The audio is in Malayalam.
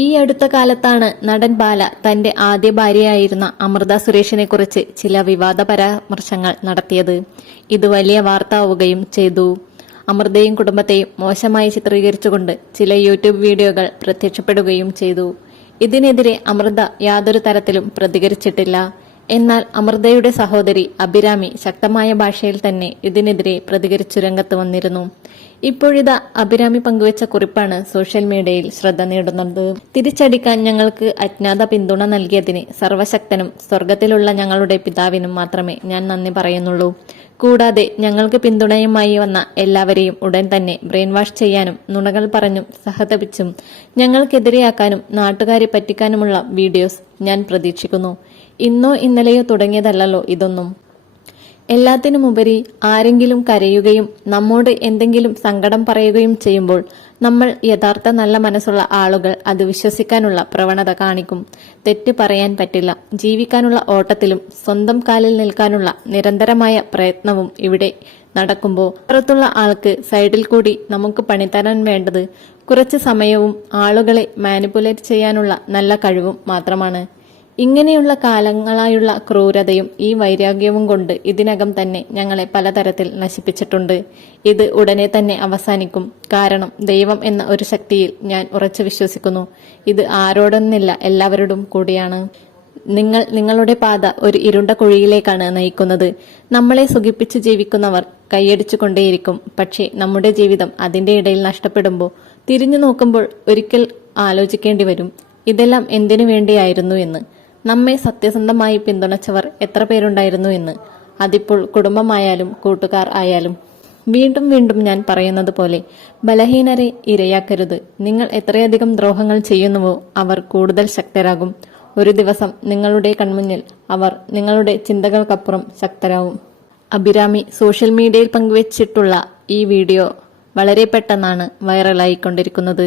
ഈ അടുത്ത കാലത്താണ് നടൻ ബാല തന്റെ ആദ്യ ഭാര്യയായിരുന്ന അമൃത സുരേഷിനെ കുറിച്ച് ചില വിവാദ പരാമർശങ്ങൾ നടത്തിയത്. ഇത് വലിയ വാർത്താവുകയും ചെയ്തു. അമൃതയും കുടുംബത്തെയും മോശമായി ചിത്രീകരിച്ചുകൊണ്ട് ചില യൂട്യൂബ് വീഡിയോകൾ പ്രത്യക്ഷപ്പെടുകയും ചെയ്തു. ഇതിനെതിരെ അമൃത യാതൊരു തരത്തിലും പ്രതികരിച്ചിട്ടില്ല. എന്നാൽ അമൃതയുടെ സഹോദരി അഭിരാമി ശക്തമായ ഭാഷയിൽ തന്നെ ഇതിനെതിരെ പ്രതികരിച്ചു രംഗത്ത് വന്നിരുന്നു. ഇപ്പോഴിതാ അഭിരാമി പങ്കുവച്ച കുറിപ്പാണ് സോഷ്യൽ മീഡിയയിൽ ശ്രദ്ധ നേടുന്നത്. തിരിച്ചടിക്കാൻ ഞങ്ങൾക്ക് അജ്ഞാത പിന്തുണ നൽകിയതിന് സർവശക്തനും സ്വർഗത്തിലുള്ള ഞങ്ങളുടെ പിതാവിനും മാത്രമേ ഞാൻ നന്ദി പറയുന്നുള്ളൂ. കൂടാതെ ഞങ്ങൾക്ക് പിന്തുണയുമായി വന്ന എല്ലാവരെയും ഉടൻ തന്നെ ബ്രെയിൻ വാഷ് ചെയ്യാനും നുണകൾ പറഞ്ഞും സഹതപിച്ചും ഞങ്ങൾക്കെതിരെയാക്കാനും നാട്ടുകാരെ പറ്റിക്കാനുമുള്ള വീഡിയോസ് ഞാൻ പ്രതീക്ഷിക്കുന്നു. ഇന്നോ ഇന്നലെയോ തുടങ്ങിയതല്ലല്ലോ ഇതൊന്നും. എല്ലാത്തിനുമുപരി ആരെങ്കിലും കരയുകയും നമ്മോട് എന്തെങ്കിലും സങ്കടം പറയുകയും ചെയ്യുമ്പോൾ നമ്മൾ യഥാർത്ഥ നല്ല മനസ്സുള്ള ആളുകൾ അത് വിശ്വസിക്കാനുള്ള പ്രവണത കാണിക്കും. തെറ്റ് പറയാൻ പറ്റില്ല. ജീവിക്കാനുള്ള ഓട്ടത്തിലും സ്വന്തം കാലിൽ നിൽക്കാനുള്ള നിരന്തരമായ പ്രയത്നവും ഇവിടെ നടക്കുമ്പോൾ പുറത്തുള്ള ആൾക്ക് സൈഡിൽ കൂടി നമുക്ക് പണിതരാൻ വേണ്ടത് കുറച്ച് സമയവും ആളുകളെ മാനിപ്പുലേറ്റ് ചെയ്യാനുള്ള നല്ല കഴിവും മാത്രമാണ്. ഇങ്ങനെയുള്ള കാലങ്ങളായുള്ള ക്രൂരതയും ഈ വൈരാഗ്യവും കൊണ്ട് ഇതിനകം തന്നെ ഞങ്ങളെ പലതരത്തിൽ നശിപ്പിച്ചിട്ടുണ്ട്. ഇത് ഉടനെ തന്നെ അവസാനിക്കും. കാരണം ദൈവം എന്ന ഒരു ശക്തിയിൽ ഞാൻ ഉറച്ചു വിശ്വസിക്കുന്നു. ഇത് ആരോടൊന്നില്ല എല്ലാവരോടും കൂടിയാണ്. നിങ്ങൾ നിങ്ങളുടെ പാത ഒരു ഇരുണ്ട കുഴിയിലേക്കാണ് നയിക്കുന്നത്. നമ്മളെ സുഖിപ്പിച്ച് ജീവിക്കുന്നവർ കൈയടിച്ചുകൊണ്ടേയിരിക്കും. പക്ഷേ നമ്മുടെ ജീവിതം അതിന്റെ ഇടയിൽ നഷ്ടപ്പെടുമ്പോൾ തിരിഞ്ഞു നോക്കുമ്പോൾ ഒരിക്കൽ ആലോചിക്കേണ്ടി വരും. ഇതെല്ലാം എന്തിനു വേണ്ടിയായിരുന്നു എന്ന്. നമ്മെ സത്യസന്ധമായി പിന്തുണച്ചവർ എത്ര പേരുണ്ടായിരുന്നു എന്ന്. അതിപ്പോൾ കുടുംബമായാലും കൂട്ടുകാർ ആയാലും. വീണ്ടും വീണ്ടും ഞാൻ പറയുന്നത് പോലെ ബലഹീനരെ ഇരയാക്കരുത്. നിങ്ങൾ എത്രയധികം ദ്രോഹങ്ങൾ ചെയ്യുന്നുവോ അവർ കൂടുതൽ ശക്തരാകും. ഒരു ദിവസം നിങ്ങളുടെ കൺമുന്നിൽ അവർ നിങ്ങളുടെ ചിന്തകൾക്കപ്പുറം ശക്തരാകും അഭിരാമി സോഷ്യൽ മീഡിയയിൽ പങ്കുവച്ചിട്ടുള്ള ഈ വീഡിയോ വളരെ പെട്ടെന്നാണ് വൈറലായിക്കൊണ്ടിരിക്കുന്നത്.